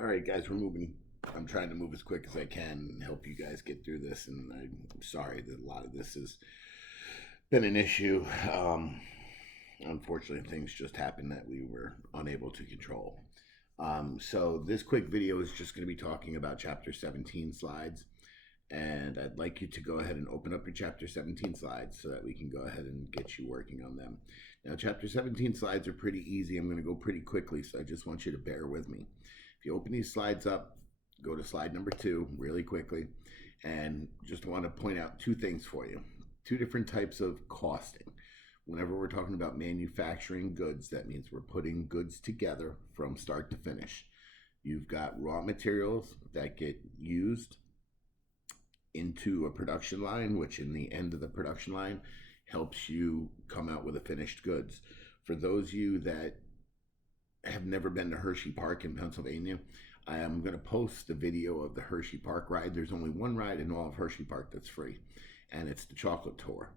All right, guys, we're moving. I'm trying to move as quick as I can and help you guys get through this. And I'm sorry that a lot of this has been an issue. Unfortunately, things just happened that we were unable to control. So this quick video is just going to be talking about Chapter 17 slides. And I'd like you to go ahead and open up your Chapter 17 slides so that we can go ahead and get you working on them. Now, Chapter 17 slides are pretty easy. I'm going to go pretty quickly, so I just want you to bear with me. If you open these slides up, go to slide number 2 really quickly, and just want to point out two things for you. Two different types of costing. Whenever we're talking about manufacturing goods, that means we're putting goods together from start to finish. You've got raw materials that get used into a production line, which in the end of the production line helps you come out with a finished goods. For those of you that have never been to Hershey Park in Pennsylvania, I am going to post the video of the Hershey Park ride. There's only one ride in all of Hershey Park that's free, and it's the chocolate tour.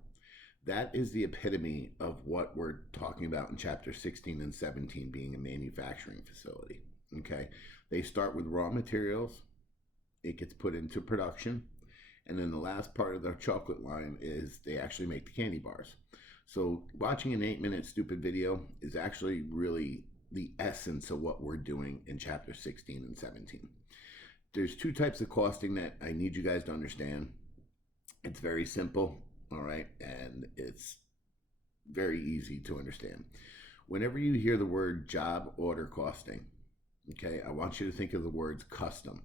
That is the epitome of what we're talking about in Chapter 16 and 17 being a manufacturing facility. Okay, they start with raw materials, it gets put into production, and then the last part of the chocolate line is they actually make the candy bars. So watching an 8-minute stupid video is actually really the essence of what we're doing in Chapter 16 and 17. There's two types of costing that I need you guys to understand. It's very simple, all right, and it's very easy to understand. Whenever you hear the word job order costing, okay, I want you to think of the words custom.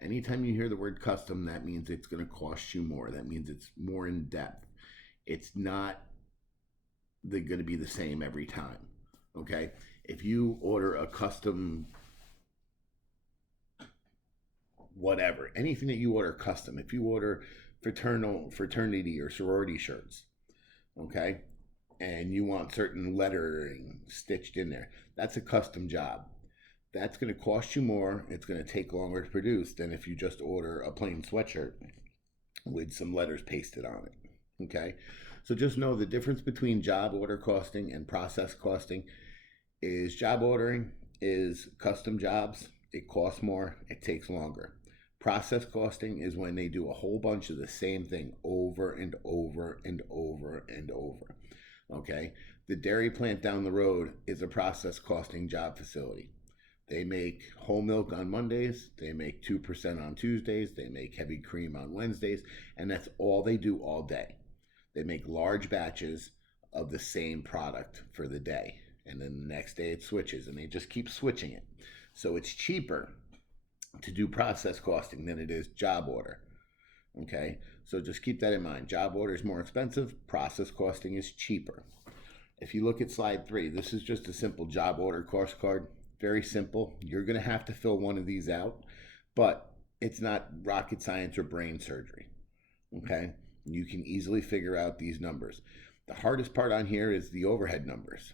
Anytime you hear the word custom, that means it's going to cost you more. That means it's more in depth. It's not going to be the same every time, okay? If you order a custom whatever, anything that you order custom, if you order fraternity or sorority shirts, okay, and you want certain lettering stitched in there, that's a custom job. That's going to cost you more. It's going to take longer to produce than if you just order a plain sweatshirt with some letters pasted on it, okay? So just know the difference between job order costing and process costing is job ordering is custom jobs. It costs more, it takes longer. Process costing is when they do a whole bunch of the same thing over and over and over and over, okay? The dairy plant down the road is a process costing job facility. They make whole milk on Mondays, they make 2% on Tuesdays, they make heavy cream on Wednesdays, and that's all they do all day. They make large batches of the same product for the day, and then the next day it switches, and they just keep switching it. So it's cheaper to do process costing than it is job order, okay? So just keep that in mind. Job order is more expensive, process costing is cheaper. If you look at slide 3, this is just a simple job order cost card. Very simple. You're going to have to fill one of these out, but it's not rocket science or brain surgery, okay? You can easily figure out these numbers. The hardest part on here is the overhead numbers,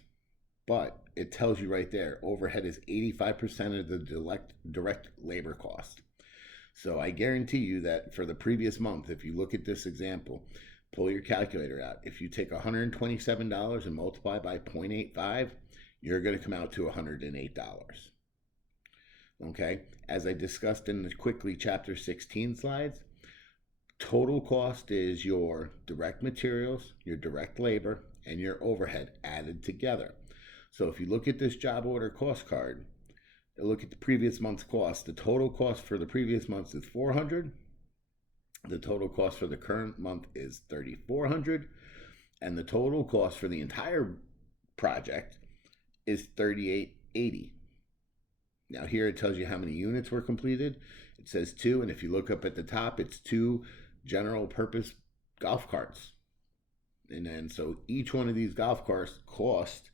but it tells you right there, overhead is 85% of the direct labor cost. So I guarantee you that for the previous month, if you look at this example, pull your calculator out. If you take $127 and multiply by 0.85, you're going to come out to $108. Okay, as I discussed in the quickly Chapter 16 slides, total cost is your direct materials, your direct labor, and your overhead added together. So if you look at this job order cost card, look at the previous month's cost. The total cost for the previous month is $400. The total cost for the current month is $3,400, and the total cost for the entire project is $3,880. Now here it tells you how many units were completed. It says 2, and if you look up at the top, it's 2 general purpose golf carts. And then so each one of these golf carts cost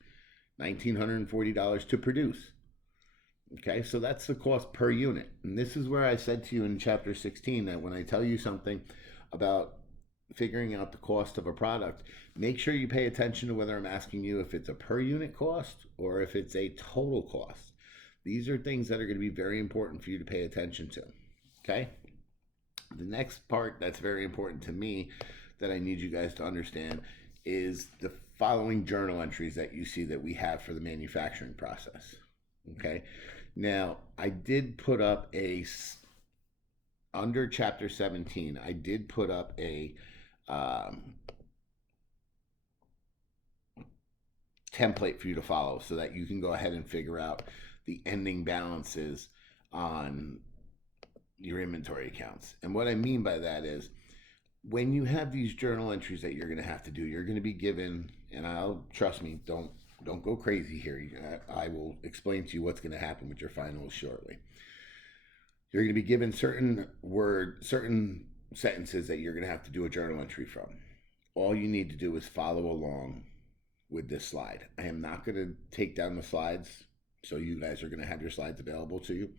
$1,940 to produce. Okay, so that's the cost per unit. And this is where I said to you in Chapter 16 that when I tell you something about figuring out the cost of a product, make sure you pay attention to whether I'm asking you if it's a per unit cost or if it's a total cost. These are things that are going to be very important for you to pay attention to, okay? The next part that's very important to me that I need you guys to understand is the following journal entries that you see that we have for the manufacturing process, okay? Now, I did put up under chapter 17, I did put up a template for you to follow so that you can go ahead and figure out the ending balances on your inventory accounts. And what I mean by that is when you have these journal entries that you're going to have to do, you're going to be given, and I'll trust me, don't go crazy here. I will explain to you what's going to happen with your finals shortly. You're going to be given certain sentences that you're going to have to do a journal entry from. All you need to do is follow along with this slide. I am not going to take down the slides, so you guys are going to have your slides available to you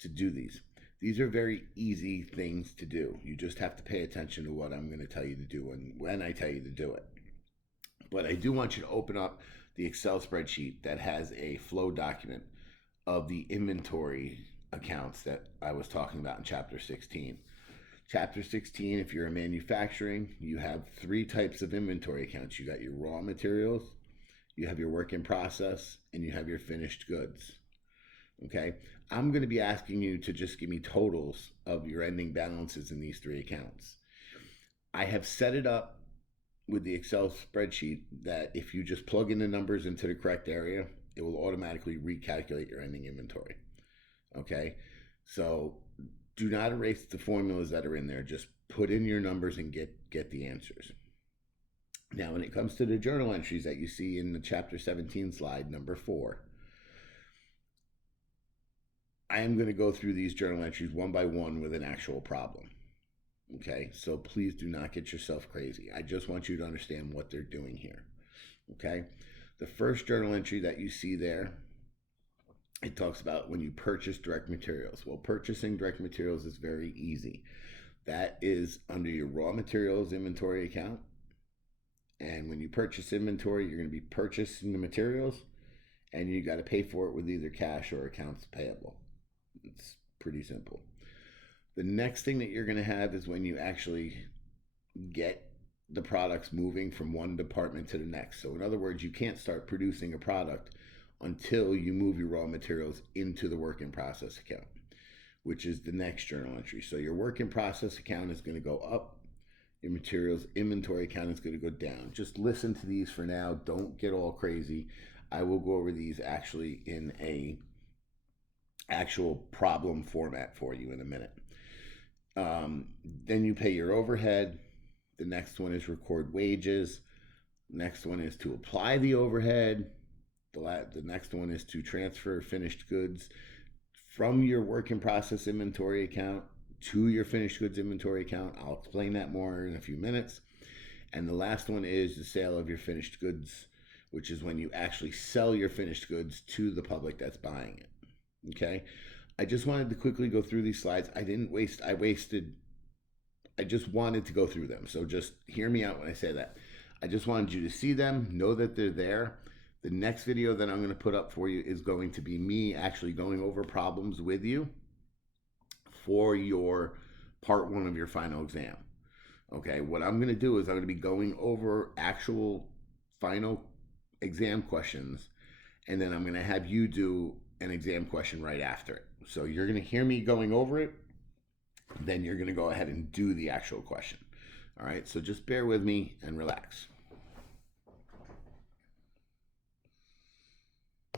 to do these. These are very easy things to do. You just have to pay attention to what I'm going to tell you to do and when I tell you to do it. But I do want you to open up the Excel spreadsheet that has a flow document of the inventory accounts that I was talking about in chapter 16. Chapter 16, if you're in manufacturing, you have 3 types of inventory accounts. You got your raw materials, you have your work in process, and you have your finished goods. Okay, I'm going to be asking you to just give me totals of your ending balances in these 3 accounts. I have set it up with the Excel spreadsheet that if you just plug in the numbers into the correct area, it will automatically recalculate your ending inventory. Okay, so do not erase the formulas that are in there. Just put in your numbers and get the answers. Now, when it comes to the journal entries that you see in the chapter 17 slide, number 4, I am going to go through these journal entries one by one with an actual problem. Okay, so please do not get yourself crazy. I just want you to understand what they're doing here. Okay, the first journal entry that you see there, it talks about when you purchase direct materials. Well, purchasing direct materials is very easy. That is under your raw materials inventory account. And when you purchase inventory, you're going to be purchasing the materials and you got to pay for it with either cash or accounts payable. It's pretty simple. The next thing that you're going to have is when you actually get the products moving from one department to the next. So in other words, you can't start producing a product until you move your raw materials into the work in process account, which is the next journal entry. So your work in process account is going to go up. Your materials inventory account is going to go down. Just listen to these for now. Don't get all crazy. I will go over these actually in a actual problem format for you in a minute. Then you pay your overhead. The next one is record wages. Next one is to apply the overhead. The next one is to transfer finished goods from your work in process inventory account to your finished goods inventory account. I'll explain that more in a few minutes. And the last one is the sale of your finished goods, which is when you actually sell your finished goods to the public that's buying it. Okay, I just wanted to quickly go through these slides. I just wanted to go through them. So just hear me out when I say that. I just wanted you to see them, know that they're there. The next video that I'm going to put up for you is going to be me actually going over problems with you for your part 1 of your final exam. Okay, what I'm going to do is I'm going to be going over actual final exam questions, and then I'm going to have you do an exam question right after it. So you're going to hear me going over it, then you're going to go ahead and do the actual question. All right, so just bear with me and relax.